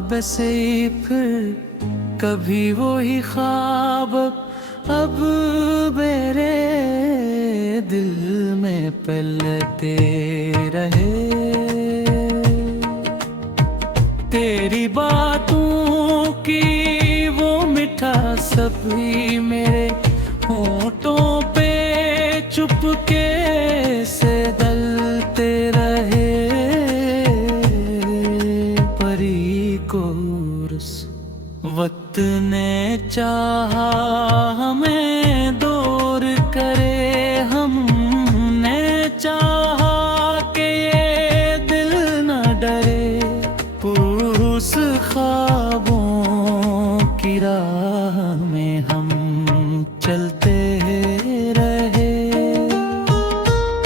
बसे फिर कभी वो ही ख्वाब अब मेरे दिल में पलते रहे। तेरी बातों की वो मिठास भी मेरे होठों पे चुपके से गलते रहे। परी को वक्त ने चाहा हमें दूर करे, हमने चाहा कि ये दिल न डरे। उस ख्वाबों की राह में हम चलते रहे।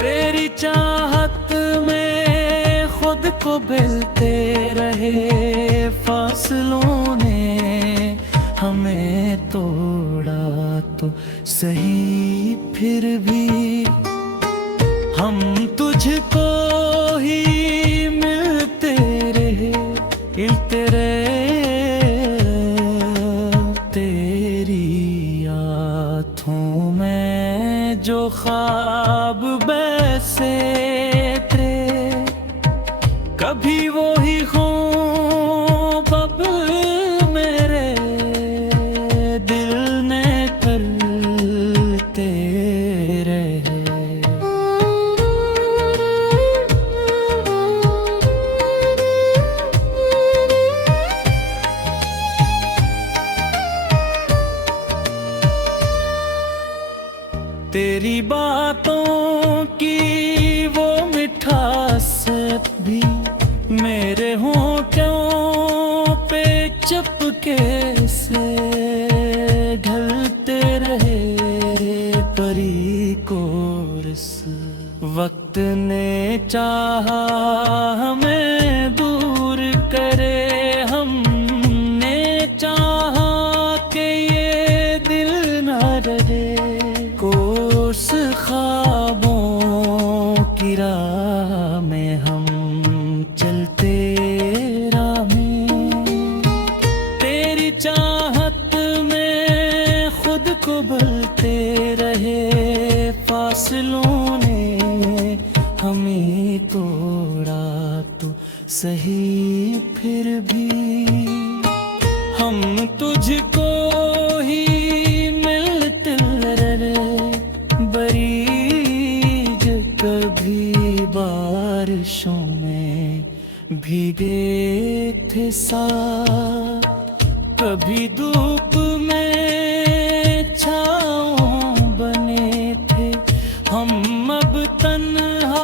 तेरी चाहत में खुद को बेलते रहे। फासलों ने हमें तोड़ा तो सही, फिर भी हम तुझको ही मिलते रहे, मिलते रहे। तेरी आँखों में जो ख्वाब बसे थे कभी वो ही ख्वाब अब मेरे दिल ने करते रहे। तेरी बातों की वो मिठास भी मेरे होठों पे चुपके से ढलते रहे। परी को इस वक्त ने चाहा हमें दूर करे, हमने चाहा कि ये दिल न रहे। कोस ख्वाबों की राह में हम चलते रहे। तेरी चाहत में खुद को भूलते रहे। फासलों ने हमें तोड़ा तो सही, फिर भी हम तुझको ही मिलते रहे। बरीज कभी बारिशों में भीगे थे साथ, कभी धूप में छाँव बने थे हम। अब तन्हा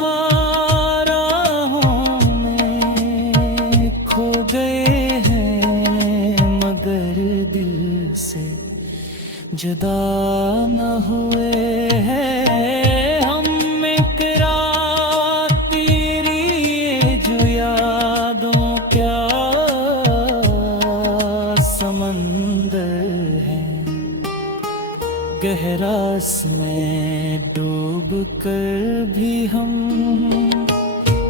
राहों में खो गए हैं, मगर दिल से जुदा न हुए हैं हम। एक रात तेरी ये जो यादों क्या समंदर है, गहरा में डूब कर भी हम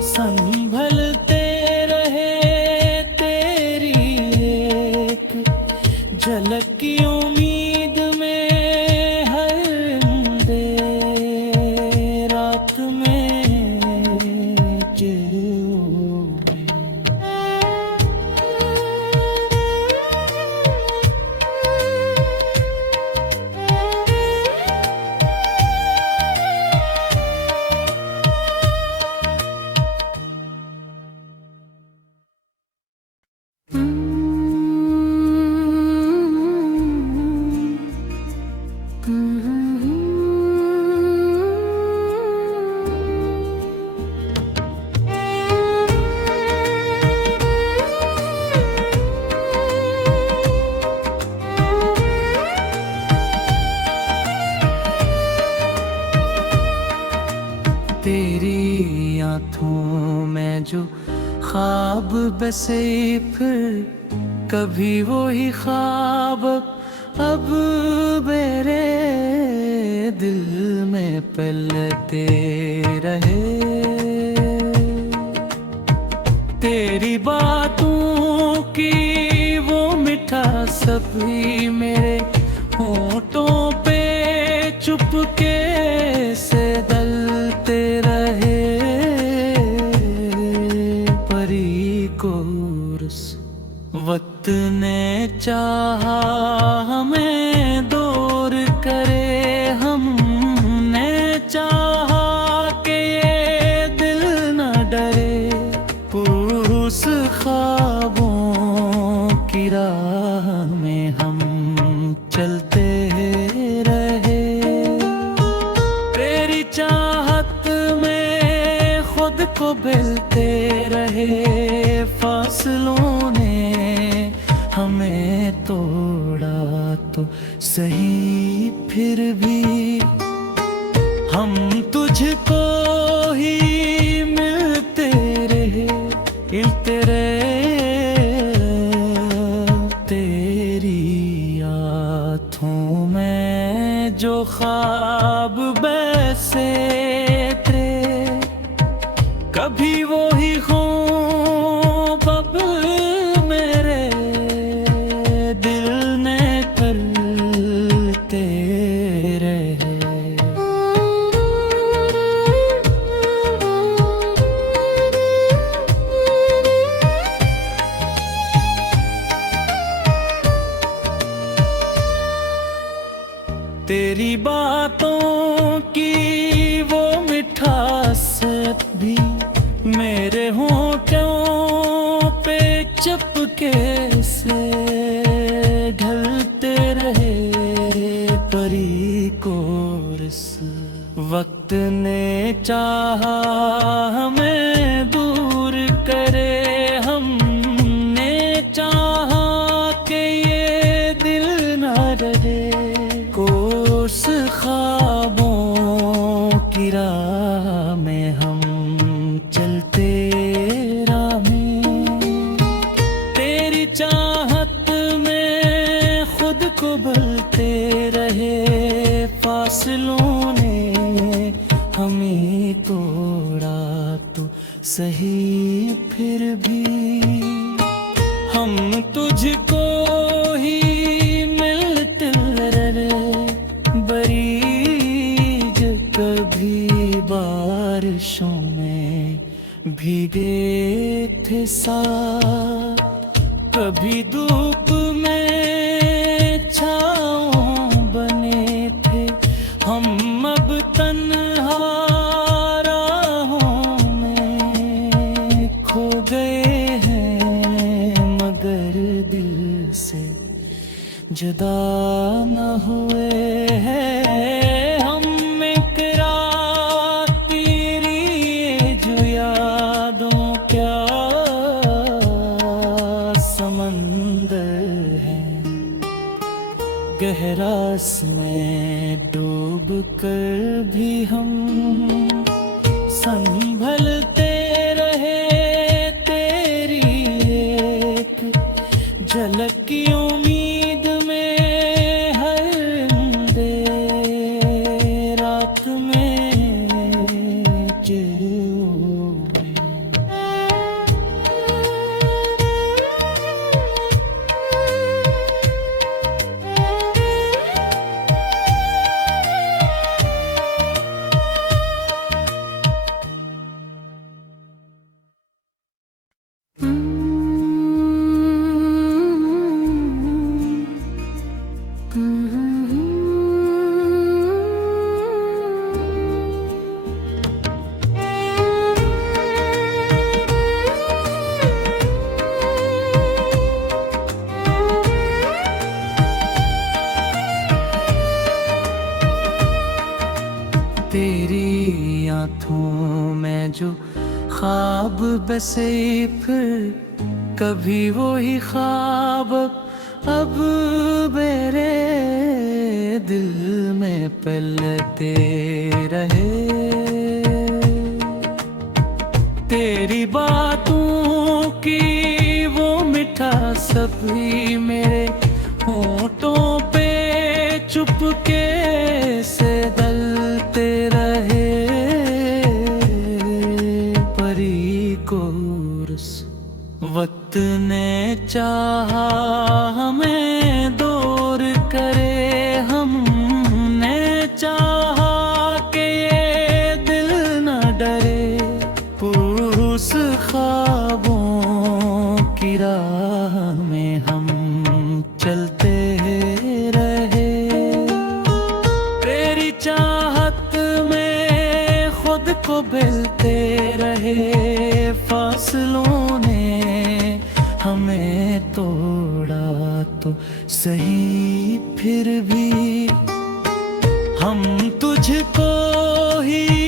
संभलते रहे। तेरी एक झलक की उम्मीद में हर अंधेरी रात में चूमे। तेरी आँखों में जो ख्वाब बसे फिर कभी वो ही ख्वाब अब मेरे दिल में पलते रहे। तेरी बातों की मीठा सभी मेरे होठों पे चुपके से दलते रहे। परी को वक्त ने चाहा हमें दूर करे, हमने चाहा कि ये दिल न डरे। पुरुष ख्वाबों की राह में हम चलते रहे। तेरी चाहत में खुद को बेलते रहे। फासलों ने हमें तोड़ा तो सही, फिर भी हम तुझको ही मिलते रहे, मिलते रहे। तेरी आँखों में जो ख्वाब बसे थे, कभी वो ही ख्वाब अब मेरे दिल ने करते रहे। तेरी बातों की वो मिठास भी मेरे होठों पे चुपके से ढलते रहे। परी को वक्त ने चाहा हमें दूर करे, हमने चाहा कि ये दिल न रहे। कोस ख्वाबों की राह में हम चलते राहें। तेरी चाहत में खुद को बलते रहे। फासलों ने हमें तोड़ा तो सही, फिर भी हम तुझको ही मिलते रहे। बरीज कभी बारिशों में भीगे थे साथ, कभी धूप में छाँव बने थे। हम अब तन्हा राहों में खो गए हैं, मगर दिल से जुदा न हुए हैं हम। एक रात तेरी ये जो यादों क्या समंदर है, गहरा में डूब कर भी हम संभलते रहे। तेरी एक झलक की उम्मीद में हर अंधेरी रात में चिर तेरी आँखों में जो ख्वाब बसे, फिर कभी वो ही ख्वाब अब मेरे दिल में पलते रहे। तेरी बातों की वो मिठास भी मेरे होठों पे चुपके से दलते रहे। परी को वक्त ने चाहा हम को मिलते रहे, फासलों ने हमें तोड़ा तो सही, फिर भी हम तुझको ही